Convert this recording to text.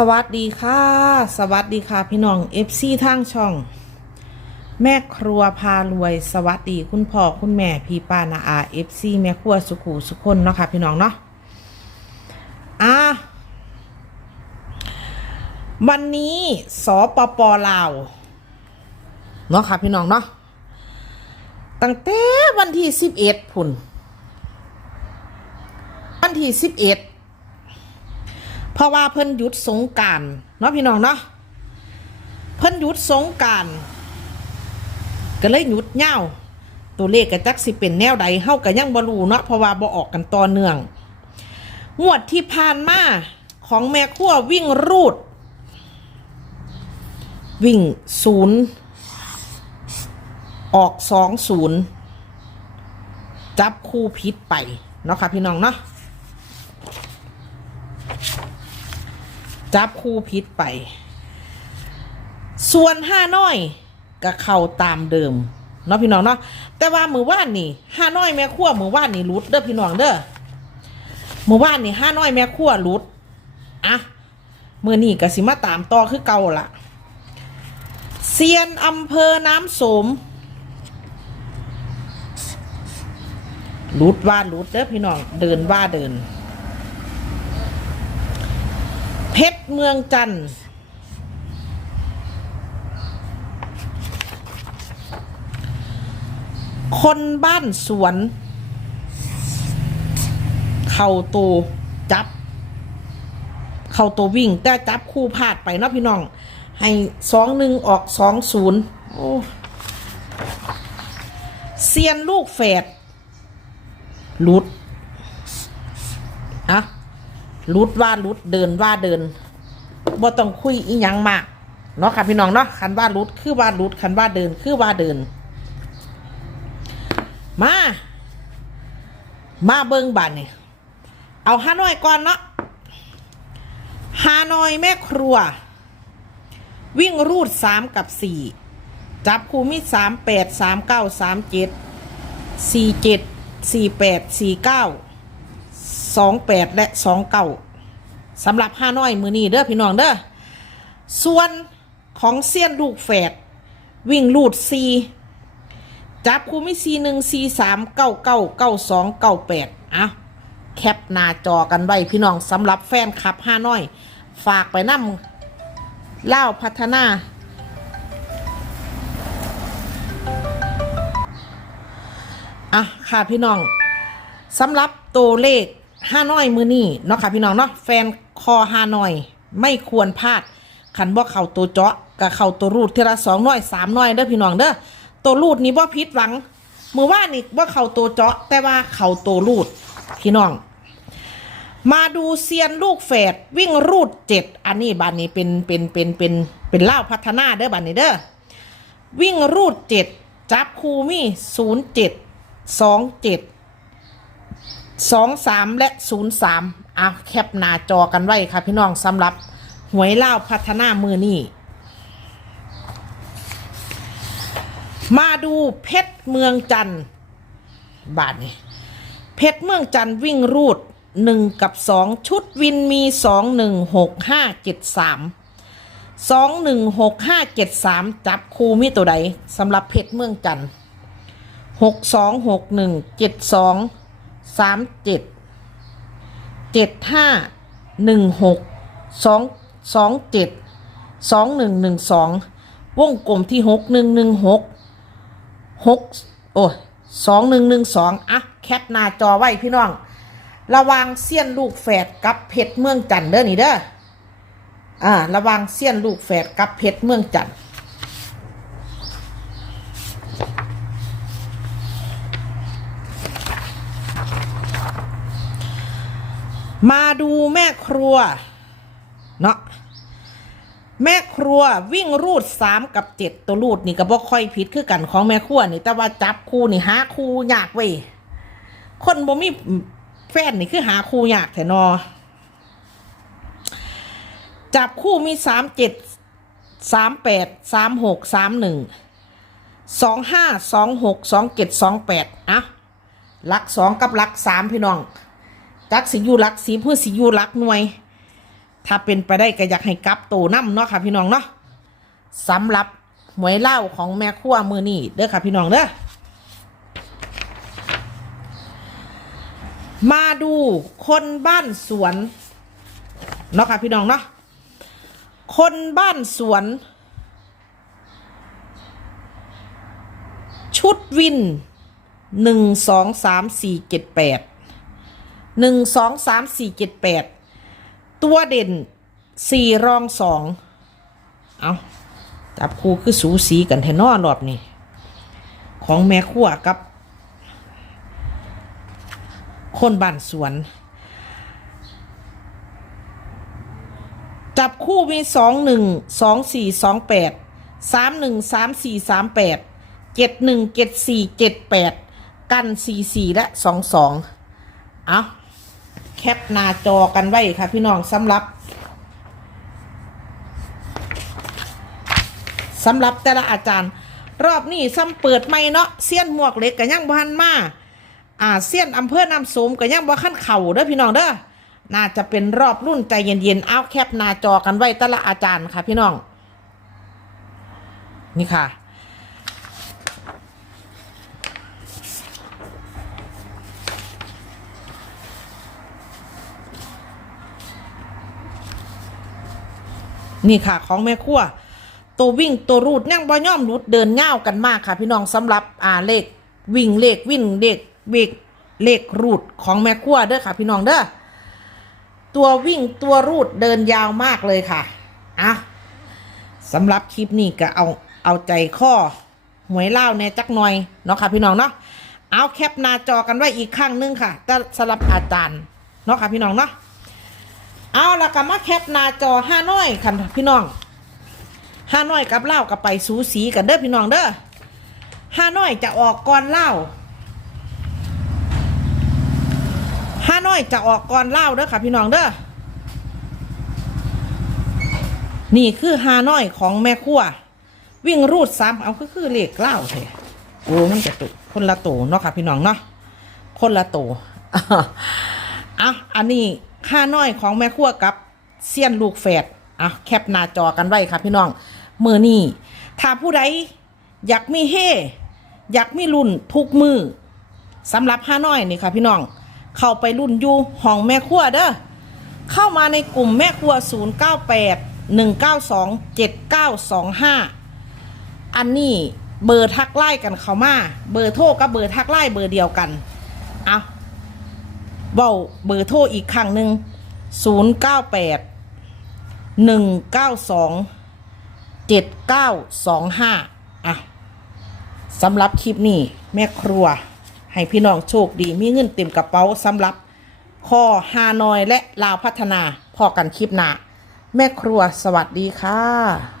สวัสดีค่ะ สวัสดีค่ะพี่น้องเอฟซีทางช่อง แม่ครัวพารวย สวัสดีคุณพ่อคุณแม่พี่ป้านาอาเอฟซีแม่ครัวสุขูสุคนเนาะค่ะพี่น้องเนาะอะวันนี้สปปลาวเนาะค่ะพี่น้องเนาะตั้งแต่วันที่สิบเอ็ดพุ่น วันที่สิบเอ็ด เพราะว่าเพิ่นหยุดสงการเนาะพี่น้องเนาะเพิ่นหยุดสงการก็เลยหยุดเงาตัวเลขก็จักสิเป็นแนวใดเฮาก็ยังบ่รู้เนาะเพราะว่าบ่ออกกันต่อเนื่อง งวดที่ผ่านมาของแม่ครัววิ่งรูด วิ่งศูนย์ออกสองศูนย์จับคู่พิษไป เนาะค่ะพี่น้องเนาะ จับคู่พิษไป ส่วนห้าน้อยก็เข้าตามเดิมเนาะพี่น้องเนาะแต่ว่ามือว่านนี่ห้าน้อยแม่ขั้วมือว่านนี่รุดเด้อพี่น้องเด้อมือว่านนี่ห้าน้อยแม่ขั้วรุดอะมือนี่ก็สิมาตามต่อคือเก่าละเซียนอำเภอน้ำสมรุดว่ารุดเด้อพี่น้องเดินว่าเดิน เพชรเมืองจันทร์คนบ้านสวน เข่าตัวจับ เข่าตัววิ่ง แต่จับคู่พลาดไปเนาะพี่น้อง ให้สองหนึ่งออกสองศูนย์เซียนลูกแฝดหลุดอะ ลุดว่าลุดเดินว่าเดินบ่ต้องคุยอีหยังมากเนาะค่ะพี่น้องเนาะคันว่าลุดคือว่าลุดคันว่าเดินคือว่าเดิน มา มาเบิ่งบานนี่เอาฮานอยก่อนเนาะฮานอยแม่ครัว วิ่งรูดสามกับสี่จับคูมิสามแปดสามเก้าสามเจ็ดสี่เจ็ดสี่แปดสี่เก้าสองแปดและสองเก้า สำหรับห้าน้อยมือนี้เด้อพี่น้องเด้อส่วนของเซียนลูกแฝดวิ่งลูดซีจับคูมิซีหนึ่งซีสามเก้าเก้าเก้าสองเก้าแปดอะแคปหน้าจอกันไว้พี่น้องสำหรับแฟนคลับห้าน้อย ฝากไปนั่เล่าพัฒนา อะค่ะพี่น้องสำหรับตัวเลขห้าน้อยมือนี่เนาะค่ะพี่น้องเนาะแฟน คอห้านอย ไม่ควรพลาดขันบ่เข่าตัวเจาะกับเข่าตัวรูดเทละสองน้อยสามน้อยเด้อพี่น้องเด้อตัวรูดนี่บ่ผิดหวังมือว่านี่บ่เข่าตัวเจาะ แต่ว่าเข่าตัวรูดพี่น้อง มาดูเซียนลูกแฝดวิ่งรูดเจ็ดอันนี้บานนี้เป็นเป็นเป็นเป็นเป็นเล่าพัฒนาเด้อบานนี้เด้อวิ่งรูดเจ็ดจับคูมี่ศูนย์เจ็ดสองเจ็ดสองสามและศูนย์สาม เอะแคปหน้าจอกันไว้ค่ะ พี่น้องสำหรับหวยเล่าพัฒนามือนี่มาดูเพชรเมืองจันทร์บาทนี่เพชรเมืองจันทร์วิ่งรูดหนึ่งกับสองชุดวินมีสองหนึ่งหกห้าเจ็ดสามสองหนึ่งหกห้าเจ็ดสามจับคูมีตัวใดสำหรับเพชรเมืองจันทร์หกสองหกหนึ่งเจ็ดสองสามเจ็ด เจ็ดห้าหนึ่งหกสองสองเจ็ดสองหนึ่งหนึ่งสองวงกลมที่หกหนึ่งหนึ่งหกหกโอ้สองหนึ่งหนึ่งสองอะแคปหน้าจอไว้พี่น้อง ระวังเสี้ยนลูกแฝดกับเพชรเมืองจันเด้อนี่เด้ออ่าระวังเสี้ยนลูกแฝดกับเพชรเมืองจันทร์ มาดูแม่ครัว เนาะแม่ครัววิ่งรูดสามกับเจ็ดตัวรูดนี่ก็บ่ค่อยผิดคือกันของแม่ครัวนี่ แต่ว่าจับคู่นี่หาคู่ยากเว้ยคนบ่มีแฟนนี่คือหาคู่ยากแท้นอจับคู่มีสามเจ็ดสามแปดสามหกสามหนึ่งสองห้าสองหกสองเจ็ดสองแปดอะหลักสองกับหลักสามพี่น้อง จักสิยูรักสีเพื่อสิยูรักหน่วย ถ้าเป็นไปได้ก็อยากให้กลับโตน้ำเนาะค่ะพี่น้องเนาะสำหรับหมวยเล่าของแม่ครัวมือนี่เด้อค่ะพี่น้องเด้อมาดูคนบ้านสวนเนาะค่ะพี่น้องเนาะคนบ้านสวน ชุดวินหนึ่งสองสามสี่เจ็ดแปด หนึ่งสองสามสี่เจ็ดแปดตัวเด่นสี่รองสองเอาจับคู่คือสูสีกันแทนอรอบนี้ ของแม่ขั้วกับ คนบ้านสวน จับคู่มีสองหนึ่งสองสี่สองแปดสามหนึ่งสามสี่สามแปดเจ็ดหนึ่งเจ็ดสี่เจ็ดแปดกันสี่สี่และสองสองเอา คปหน้าจอกันไว้ค่ะ พี่น้องสำหรับสำหรับแต่ละอาจารย์ รอบนี้ซ้ำเปิดไม่เนาะเสี้ยนหมวกเล็กกับยังบันมาอ่าเสี้ยนอำเภอน้ำสมกับยังบ่ขั้นเข่าเด้อพี่น้องเด้อน่าจะเป็นรอบรุ่นใจเย็นๆเอาแคปหน้าจอกันไว้แต่ละอาจารย์ค่ะพี่น้อง นี่ค่ะ นี่ค่ะ ของแม่ครัวตัววิ่งตัวรูดยังบ่ย่อมรูดเดินเง่ากันมากค่ะ พี่น้องสำหรับอ่าเลขวิ่งเลขวิ่งเลขเวกเลขรูดของแม่ครัวเด้อค่ะ พี่น้องเด้อตัววิ่งตัวรูดเดินยาวมากเลยค่ะอะสำหรับคลิปนี้ก็เอาเอาใจข้อหวยเล่าในจักหน่อยเนาะค่ะพี่น้องเนาะเอาแคปหน้าจอกันไว้อีกครั้งนึงค่ะจะสำหรับอาจารย์เนาะค่ะพี่น้องเนาะ เอาแล้วก็มาแคปหน้าจอห้าน้อยคันพี่น้องห้าน้อยกับเล่ากับไปสูสีกันเด้อพี่น้องเด้อห้าน้อยจะออกก่อนเล่าห้าน้อยจะออกก่อนเล่าเด้อค่ะพี่น้องเด้อนี่คือห้าน้อยของแม่ครัววิ่งรูดซ้ำเอาก็คือเลขเล่าเถอะโอ้มันจะตุคนละโตเนาะค่ะพี่น้องเนาะคนละโตอะอันนี้ ค่าน้อยของแม่ครัวกับเซียนลูกแฝดอะแคปหน้าจอกันไว้ค่ะพี่น้องมือนี่ถ้าผู้ใดอยากมีเฮอยากมีรุ่นทุกมือสำหรับห้าน้อยนี่ค่ะพี่น้อง เข้าไปรุ่นอยู่ห้องแม่ครัวเด้อเข้ามาในกลุ่มแม่ครัว 098 192 7925 อันนี้เบอร์ทักไล่กันเข้ามา เบอร์โทรกับเบอร์ทักไล่เบอร์เดียวกัน เอา เบาเบอร์โทรอีกครั้งหนึ่งศูนย์เก้าแปดหนึ่งเก้าสองเจ็ดเก้าสองห้าอะสำหรับคลิปนี้แม่ครัว ให้พี่น้องโชคดี มีเงินเต็มกระเป๋าสำหรับข้อฮานอยและลาวพัฒนาพอกันคลิปหน้าแม่ครัวสวัสดีค่ะ